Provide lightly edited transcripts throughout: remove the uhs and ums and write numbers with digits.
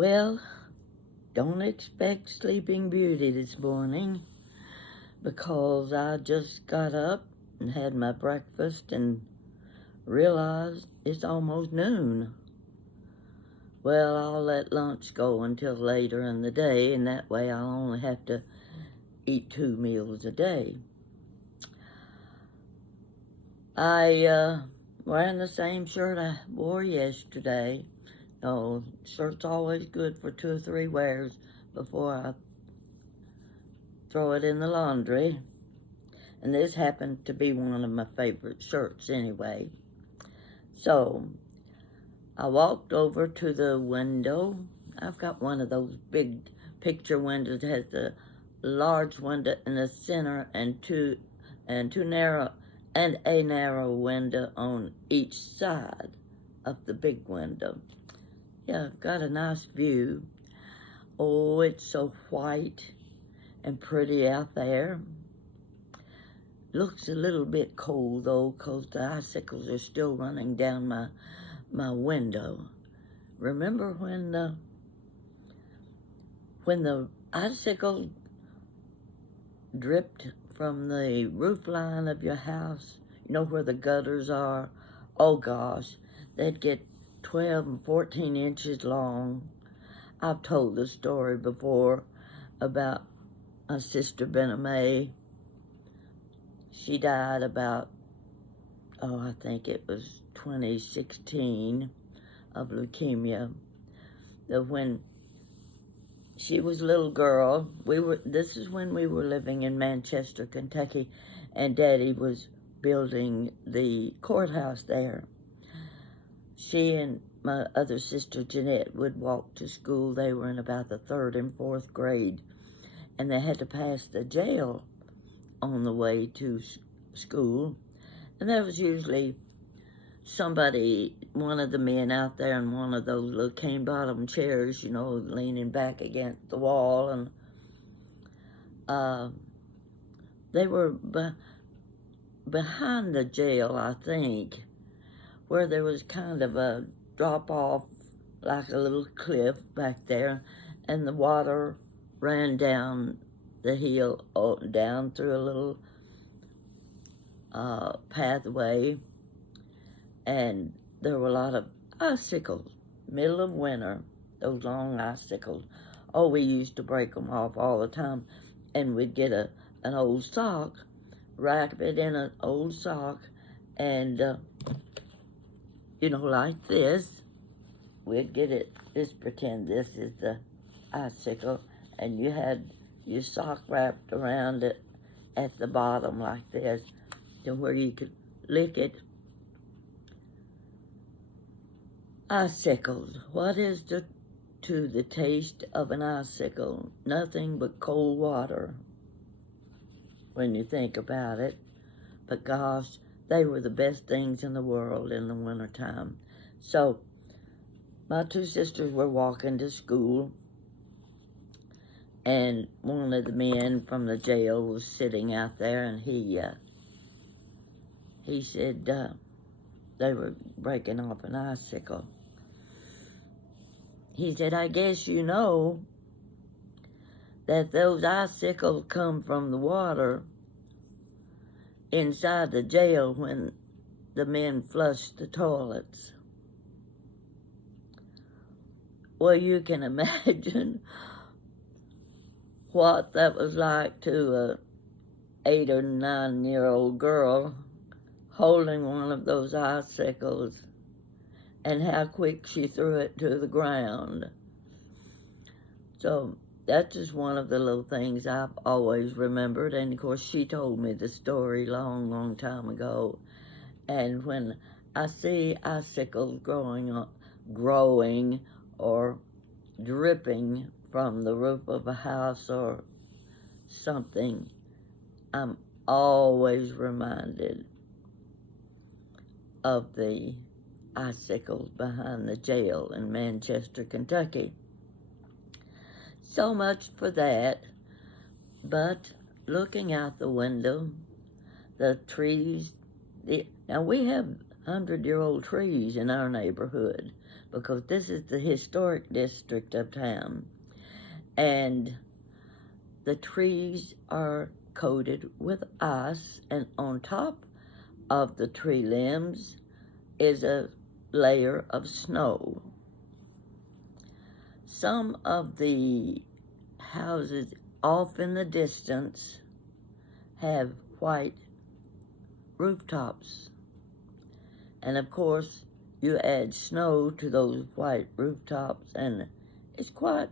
Well, don't expect Sleeping Beauty this morning because I just got up and had my breakfast and realized it's almost noon. Well, I'll let lunch go until later in the day, and that way I'll only have to eat 2 meals a day. Wearing the same shirt I wore yesterday. Oh, shirt's always good for 2 or 3 wears before I throw it in the laundry. And this happened to be one of my favorite shirts anyway. So I walked over to the window. I've got one of those big picture windows that has the large window in the center and a narrow window on each side of the big window. Yeah, I've got a nice view. Oh, it's so white and pretty out there. Looks a little bit cold though, 'cause the icicles are still running down my window. Remember when the icicles dripped from the roof line of your house? You know where the gutters are? Oh gosh, they'd get 12 and 14 inches long. I've told the story before about my sister Benamay. She died about, I think it was 2016 of leukemia. When she was a little girl, this is when we were living in Manchester, Kentucky, and Daddy was building the courthouse there. She and my other sister Jeanette would walk to school. They were in about the 3rd and 4th grade, and they had to pass the jail on the way to school. And there was usually somebody, one of the men out there in one of those little cane bottom chairs, leaning back against the wall. And they were behind the jail, I think, where there was kind of a drop off, like a little cliff back there, and the water ran down the hill, down through a little pathway, and there were a lot of icicles, middle of winter, those long icicles. Oh, we used to break them off all the time, and we'd get an old sock, wrap it in an old sock, and, like this. We'd get it, just pretend this is the icicle, and you had your sock wrapped around it at the bottom like this, to where you could lick it. Icicles. What is to the taste of an icicle? Nothing but cold water, when you think about it. But gosh, they were the best things in the world in the wintertime. So my 2 sisters were walking to school, and one of the men from the jail was sitting out there, and he said they were breaking off an icicle. He said, I guess you know that those icicles come from the water inside the jail when the men flushed the toilets. Well, you can imagine what that was like to a 8 or 9-year-old girl holding one of those icicles, and how quick she threw it to the ground. So that's just one of the little things I've always remembered. And of course, she told me the story long time ago. And when I see icicles growing or dripping from the roof of a house or something, I'm always reminded of the icicles behind the jail in Manchester, Kentucky. So much for that. But looking out the window, the trees, now we have 100-year-old trees in our neighborhood because this is the historic district of town. And the trees are coated with ice, and on top of the tree limbs is a layer of snow. Some of the houses off in the distance have white rooftops. And of course, you add snow to those white rooftops, and it's quite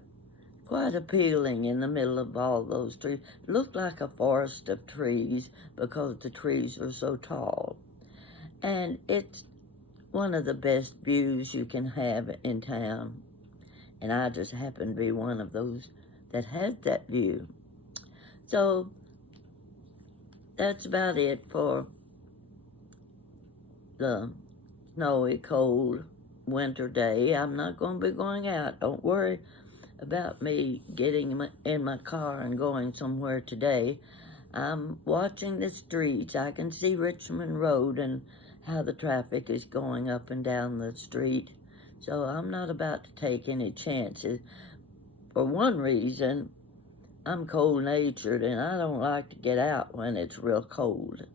appealing in the middle of all those trees. It looked like a forest of trees because the trees are so tall. And it's one of the best views you can have in town. And I just happen to be one of those that has that view. So that's about it for the snowy, cold winter day. I'm not going to be going out. Don't worry about me getting in my car and going somewhere today. I'm watching the streets. I can see Richmond Road and how the traffic is going up and down the street. So I'm not about to take any chances. For one reason, I'm cold-natured and I don't like to get out when it's real cold.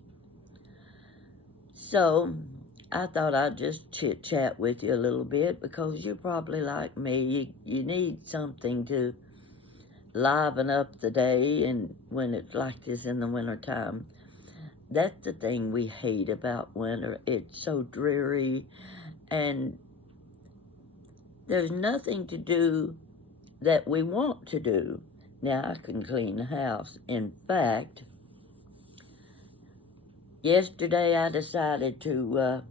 So I thought I'd just chit-chat with you a little bit because you're probably like me. You need something to liven up the day, and when it's like this in the wintertime. That's the thing we hate about winter. It's so dreary, and there's nothing to do that we want to do. Now, I can clean the house. In fact, yesterday I decided to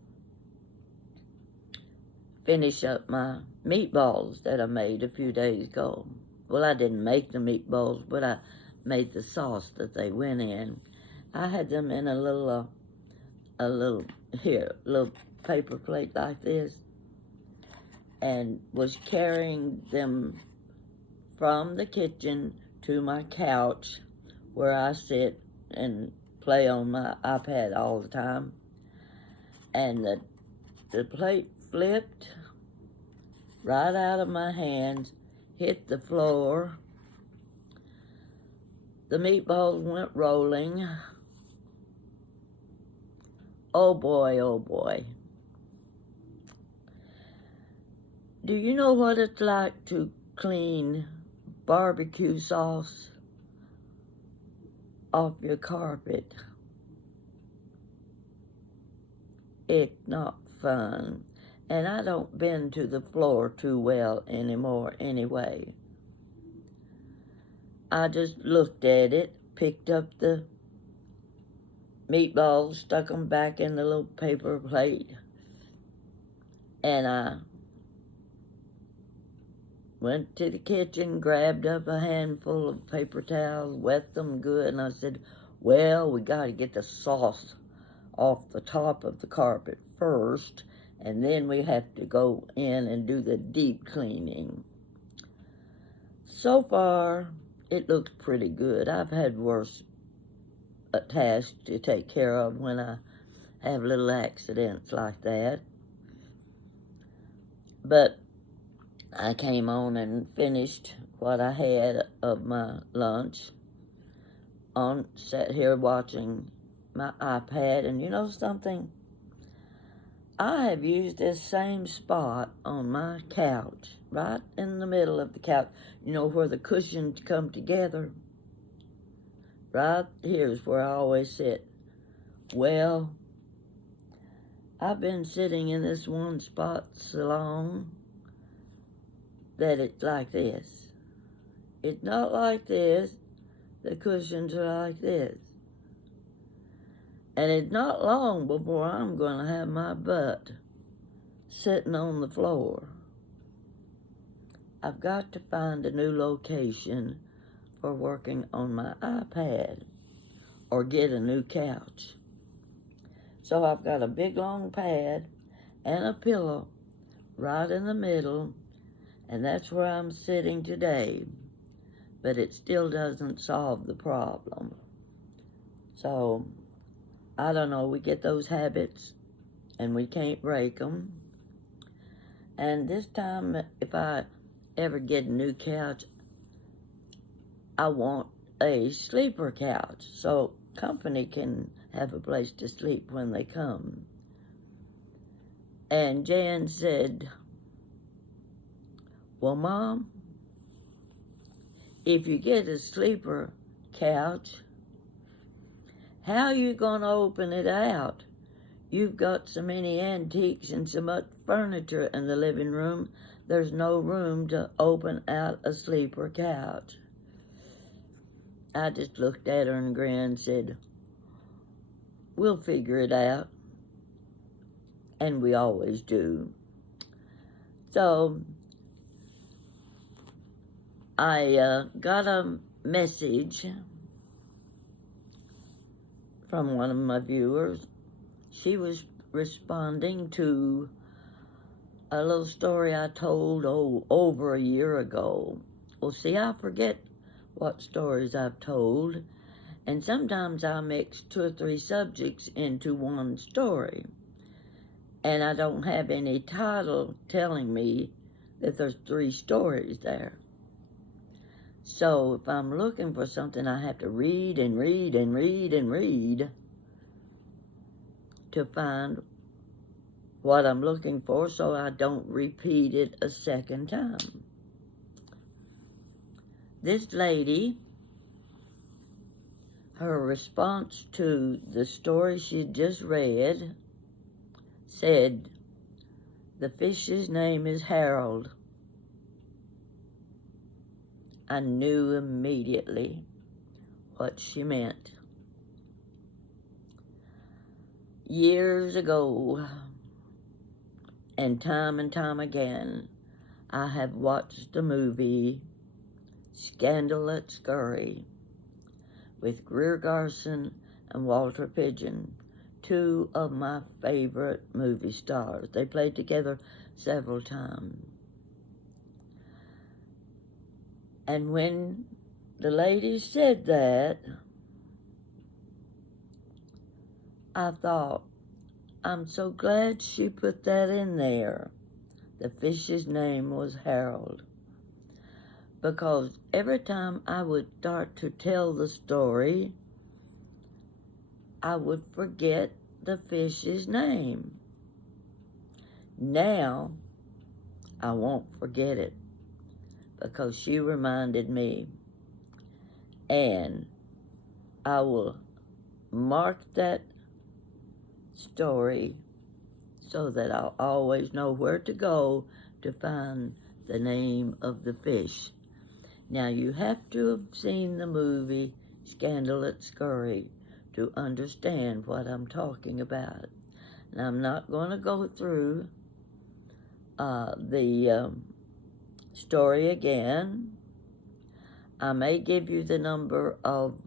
finish up my meatballs that I made a few days ago. Well, I didn't make the meatballs, but I made the sauce that they went in. I had them in a little paper plate like this, and was carrying them from the kitchen to my couch where I sit and play on my iPad all the time. And the plate flipped right out of my hands, hit the floor. The meatballs went rolling. Oh boy, oh boy. Do you know what it's like to clean barbecue sauce off your carpet? It's not fun. And I don't bend to the floor too well anymore anyway. I just looked at it, picked up the meatballs, stuck them back in the little paper plate, and I went to the kitchen, grabbed up a handful of paper towels, wet them good, and I said, well, we got to get the sauce off the top of the carpet first, and then we have to go in and do the deep cleaning. So far, it looks pretty good. I've had worse tasks to take care of when I have little accidents like that. But I came on and finished what I had of my lunch, sat here watching my iPad, and you know something? I have used this same spot on my couch, right in the middle of the couch, you know, where the cushions come together. Right here's where I always sit. Well, I've been sitting in this one spot so long that it's like this. It's not like this. The cushions are like this. And it's not long before I'm going to have my butt sitting on the floor. I've got to find a new location for working on my iPad or get a new couch. So I've got a big long pad and a pillow right in the middle, and that's where I'm sitting today. But it still doesn't solve the problem. So, I don't know, we get those habits and we can't break them. And this time, if I ever get a new couch, I want a sleeper couch so company can have a place to sleep when they come. And Jan said, well, Mom, if you get a sleeper couch, how are you going to open it out? You've got so many antiques and so much furniture in the living room, there's no room to open out a sleeper couch. I just looked at her and grinned and said, we'll figure it out. And we always do. So I got a message from one of my viewers. She was responding to a little story I told over a year ago. Well, see, I forget what stories I've told, and sometimes I mix 2 or 3 subjects into one story, and I don't have any title telling me that there's 3 stories there. So if I'm looking for something, I have to read and read and read and read to find what I'm looking for so I don't repeat it a second time. This lady, her response to the story she just read said, the fish's name is Harold. I knew immediately what she meant. Years ago, and time again, I have watched the movie Scandal at Scourie with Greer Garson and Walter Pidgeon, 2 of my favorite movie stars. They played together several times. And when the lady said that, I thought, I'm so glad she put that in there. The fish's name was Harold. Because every time I would start to tell the story, I would forget the fish's name. Now, I won't forget it because she reminded me. And I will mark that story so that I'll always know where to go to find the name of the fish. Now, you have to have seen the movie Scandal at Scourie to understand what I'm talking about. And I'm not going to go through the story again. I may give you the number of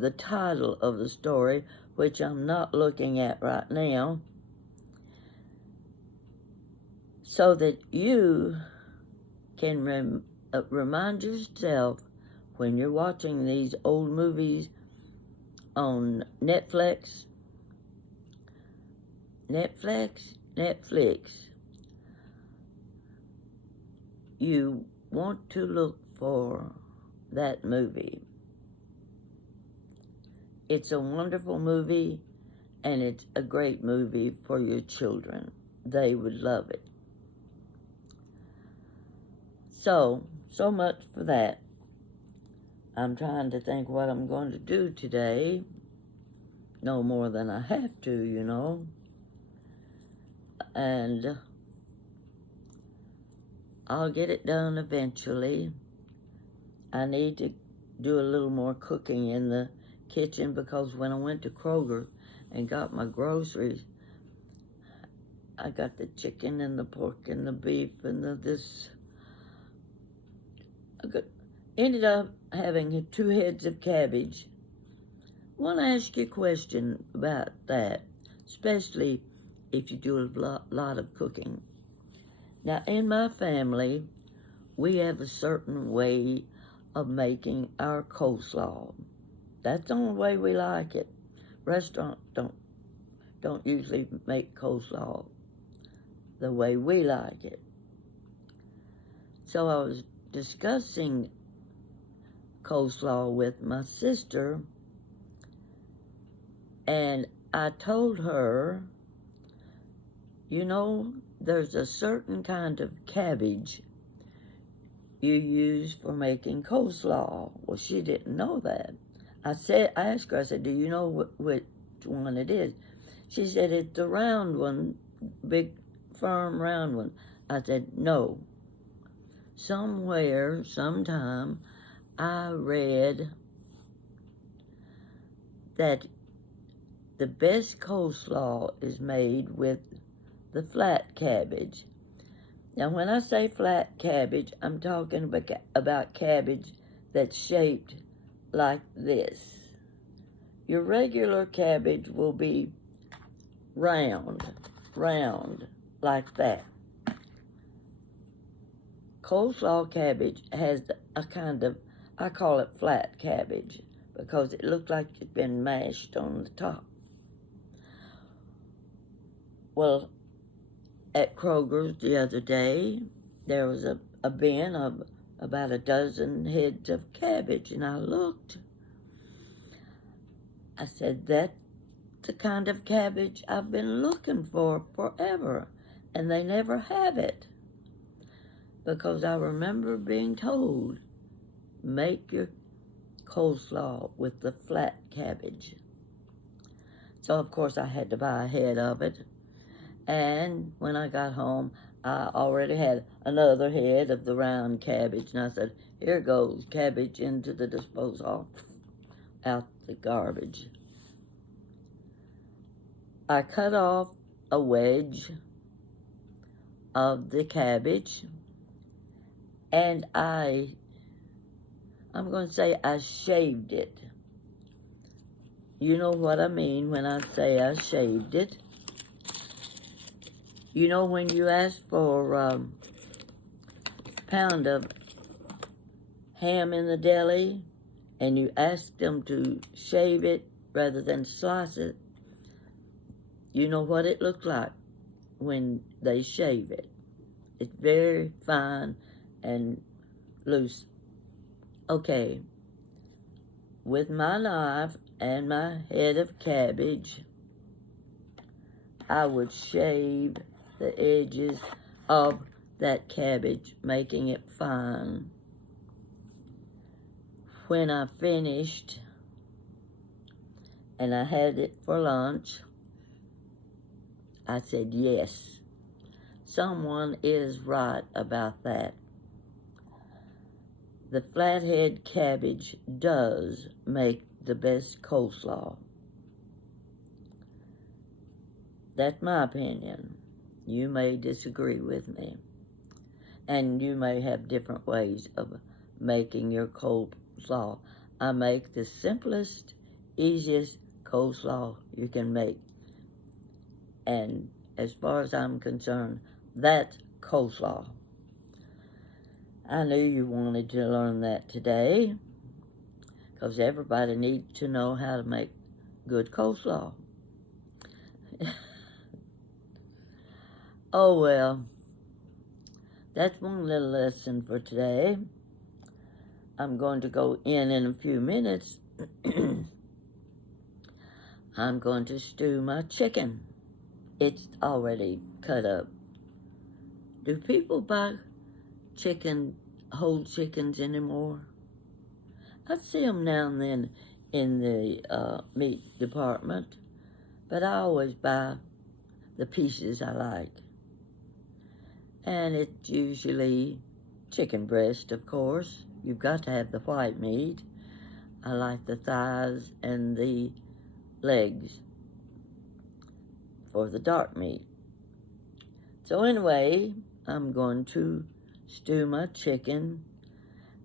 the title of the story, which I'm not looking at right now, so that you can remind yourself when you're watching these old movies on Netflix, you want to look for that movie. It's a wonderful movie, and it's a great movie for your children. They would love it. So much for that. I'm trying to think what I'm going to do today. No more than I have to, you know. And I'll get it done eventually. I need to do a little more cooking in the kitchen because when I went to Kroger and got my groceries, I got the chicken and the pork and the beef and ended up having 2 heads of cabbage. I want to ask you a question about that, especially if you do a lot of cooking. Now, in my family, we have a certain way of making our coleslaw. That's the only way we like it. Restaurants don't usually make coleslaw the way we like it. So I was discussing coleslaw with my sister, and I told her, you know, there's a certain kind of cabbage you use for making coleslaw. Well, she didn't know that. I asked her, I said, do you know which one it is? She said, it's the round one, big, firm, round one. I said, no. Somewhere, sometime, I read that the best coleslaw is made with the flat cabbage. Now, when I say flat cabbage, I'm talking about cabbage that's shaped like this. Your regular cabbage will be round, like that. Coleslaw cabbage has a kind of, I call it flat cabbage, because it looks like it's been mashed on the top. Well, at Kroger's the other day, there was a bin of about a dozen heads of cabbage, and I looked. I said, that's the kind of cabbage I've been looking for forever, and they never have it. Because I remember being told, make your coleslaw with the flat cabbage. So, of course, I had to buy a head of it. And when I got home, I already had another head of the round cabbage. And I said, here goes cabbage into the disposal, out the garbage. I cut off a wedge of the cabbage, and I'm going to say I shaved it. You know what I mean when I say I shaved it. You know when you ask for a pound of ham in the deli, and you ask them to shave it rather than slice it, you know what it looks like when they shave it. It's very fine and loose. Okay, with my knife and my head of cabbage, I would shave the edges of that cabbage, making it fine. When I finished, and I had it for lunch, I said, yes, someone is right about that. The flathead cabbage does make the best coleslaw. That's my opinion. You may disagree with me. And you may have different ways of making your coleslaw. I make the simplest, easiest coleslaw you can make. And as far as I'm concerned, that's coleslaw. I knew you wanted to learn that today, because everybody needs to know how to make good coleslaw. Oh well, that's one little lesson for today. I'm going to go in a few minutes. I'm going to stew my chicken. It's already cut up. Do people buy whole chickens anymore? I see them now and then in the meat department, but I always buy the pieces I like. And it's usually chicken breast, of course. You've got to have the white meat. I like the thighs and the legs for the dark meat. So anyway, I'm going to stew my chicken,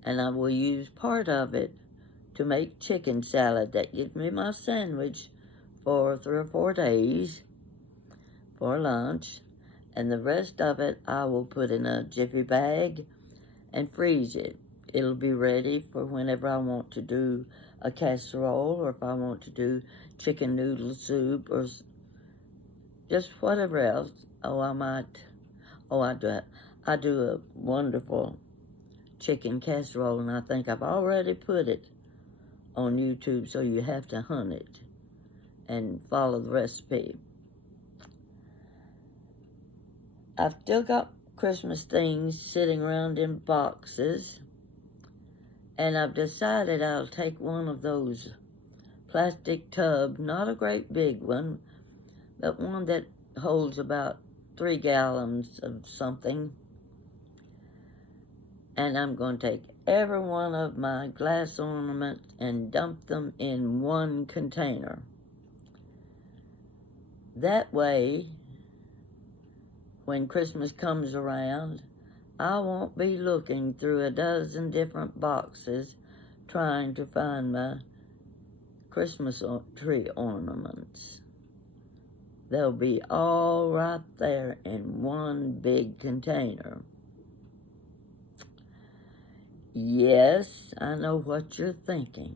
and I will use part of it to make chicken salad. That gives me my sandwich for 3 or 4 days for lunch. And the rest of it I will put in a jiffy bag and freeze it. it'll be ready for whenever I want to do a casserole, or if I want to do chicken noodle soup, or just whatever else. I do a wonderful chicken casserole, and I think I've already put it on YouTube, so you have to hunt it and follow the recipe. I've still got Christmas things sitting around in boxes, and I've decided I'll take one of those plastic tubs, not a great big one, but one that holds about 3 gallons of something, and I'm going to take every one of my glass ornaments and dump them in one container. That way, when Christmas comes around, I won't be looking through a dozen different boxes trying to find my Christmas tree ornaments. They'll be all right there in one big container. Yes, I know what you're thinking.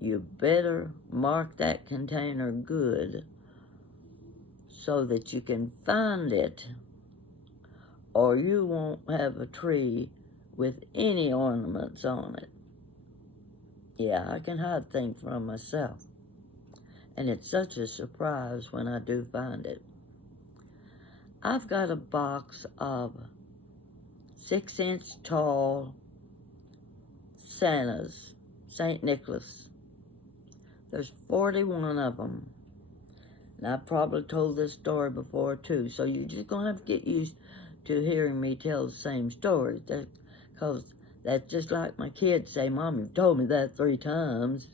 You better mark that container good so that you can find it, or you won't have a tree with any ornaments on it. Yeah, I can hide things from myself, and it's such a surprise when I do find it. I've got a box of 6-inch tall Santas, St. Nicholas. There's 41 of them. And I've probably told this story before too, so you're just going to have to get used to hearing me tell the same stories. Because that's just like my kids say, Mom, you've told me that 3 times.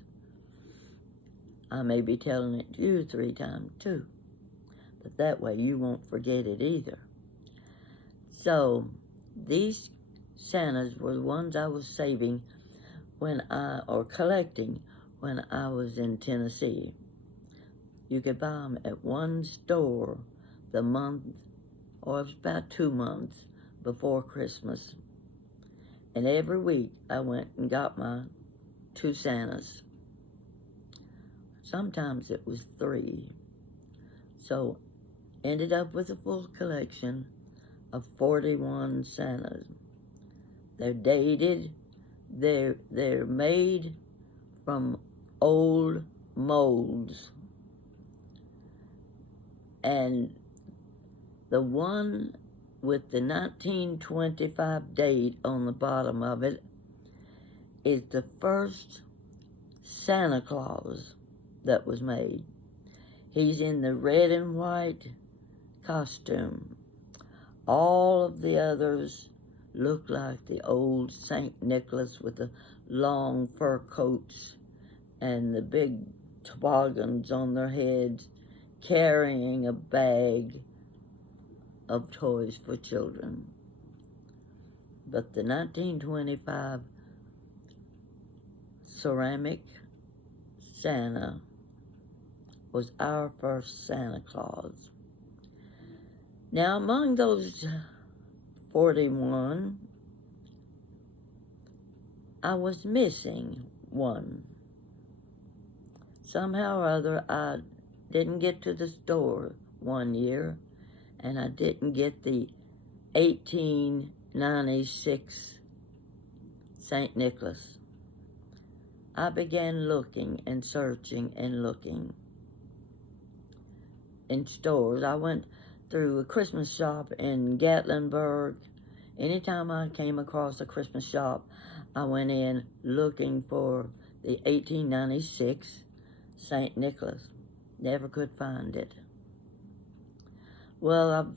I may be telling it to you 3 times too. But that way you won't forget it either. So these Santas were the ones I was saving or collecting when I was in Tennessee. You could buy them at one store the month, or it was about 2 months before Christmas. And every week I went and got my 2 Santas. Sometimes it was 3. So ended up with a full collection of 41 Santas. They're dated. They're made from old molds. And the one with the 1925 date on the bottom of it is the first Santa Claus that was made. He's in the red and white costume. All of the others look like the old St. Nicholas with the long fur coats and the big toboggans on their heads, carrying a bag of toys for children. But the 1925 ceramic Santa was our first Santa Claus. Now, among those 41, I was missing one. Somehow or other, I didn't get to the store one year, and I didn't get the 1896 St. Nicholas. I began looking and searching and looking in stores. I went through a Christmas shop in Gatlinburg. Anytime I came across a Christmas shop, I went in looking for the 1896 St. Nicholas. Never could find it. Well,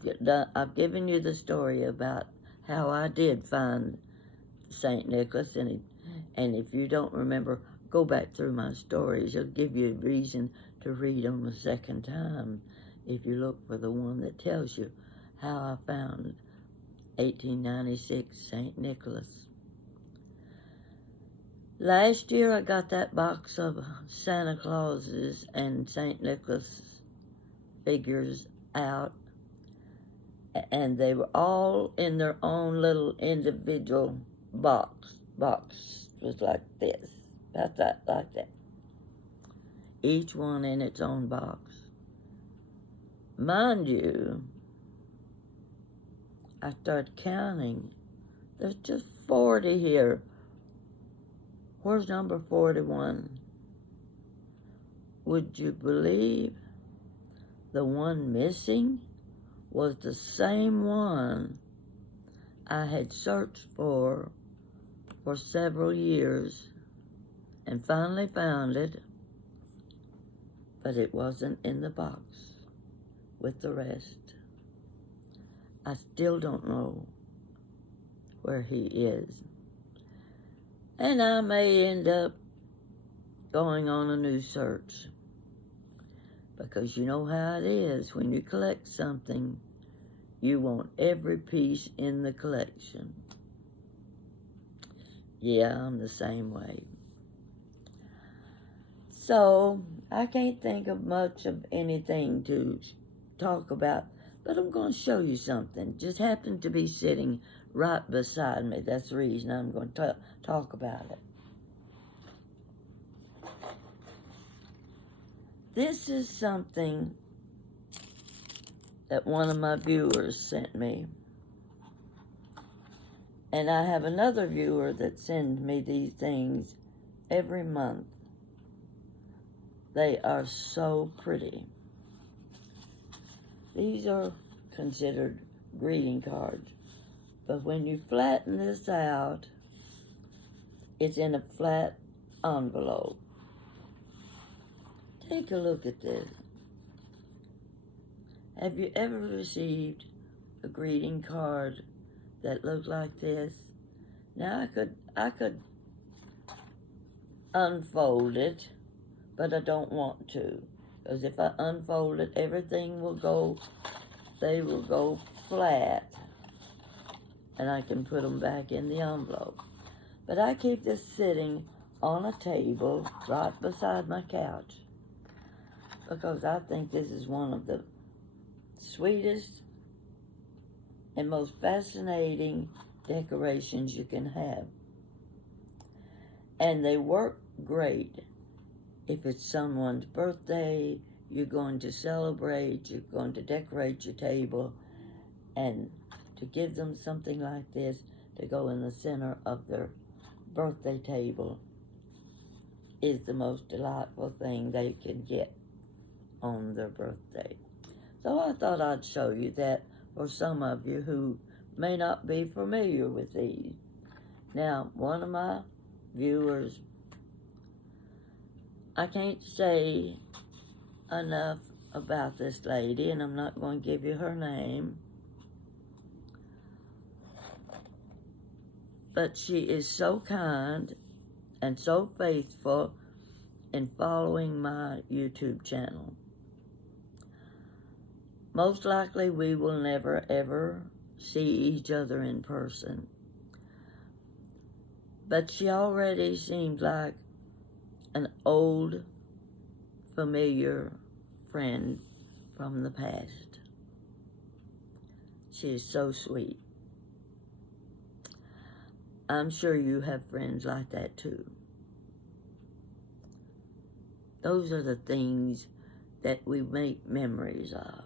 I've given you the story about how I did find St. Nicholas, and if you don't remember, go back through my stories. It'll give you a reason to read them a second time if you look for the one that tells you how I found 1896 St. Nicholas. Last year I got that box of Santa Clauses and St. Nicholas figures out, And they were all in their own little individual box. Box was like this, about that, like that. Each one in its own box. Mind you, I started counting. There's just 40 here. Where's number 41? Would you believe the one missing was the same one I had searched for several years and finally found it, but it wasn't in the box with the rest. I still don't know where he is. And I may end up going on a new search, because you know how it is when you collect something, you want every piece in the collection. Yeah, I'm the same way. So, I can't think of much of anything to talk about, but I'm going to show you something. Just happened to be sitting right beside me. That's the reason I'm going to talk about it. This is something that one of my viewers sent me. And I have another viewer that sends me these things every month. They are so pretty. These are considered greeting cards. But when you flatten this out, it's in a flat envelope. Take a look at this. Have you ever received a greeting card that looked like this? Now I could unfold it, but I don't want to, because if I unfold it, everything will go, they will go flat, and I can put them back in the envelope. But I keep this sitting on a table right beside my couch, because I think this is one of the sweetest and most fascinating decorations you can have. And they work great if it's someone's birthday, you're going to celebrate, you're going to decorate your table, and to give them something like this to go in the center of their birthday table is the most delightful thing they can get on their birthday. So I thought I'd show you that for some of you who may not be familiar with these. Now, one of my viewers, I can't say enough about this lady, and I'm not going to give you her name, but she is so kind and so faithful in following my YouTube channel. Most likely we will never ever see each other in person, but she already seems like an old, familiar friend from the past. She is so sweet. I'm sure you have friends like that too. Those are the things that we make memories of.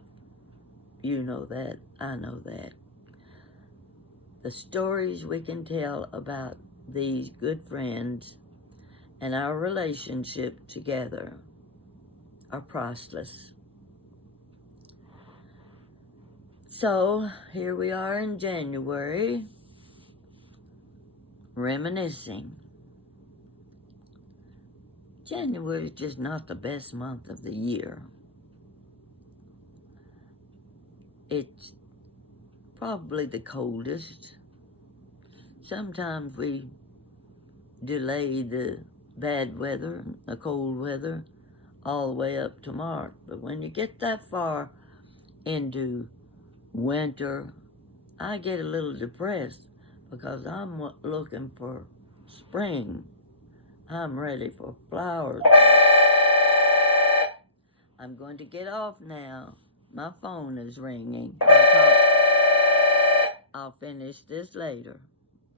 You know that, I know that. The stories we can tell about these good friends and our relationship together are priceless. So, here we are in January, reminiscing. January is just not the best month of the year. It's probably the coldest. Sometimes we delay the bad weather, the cold weather, all the way up to March. But when you get that far into winter, I get a little depressed because I'm looking for spring. I'm ready for flowers. I'm going to get off now. My phone is ringing. I'll finish this later.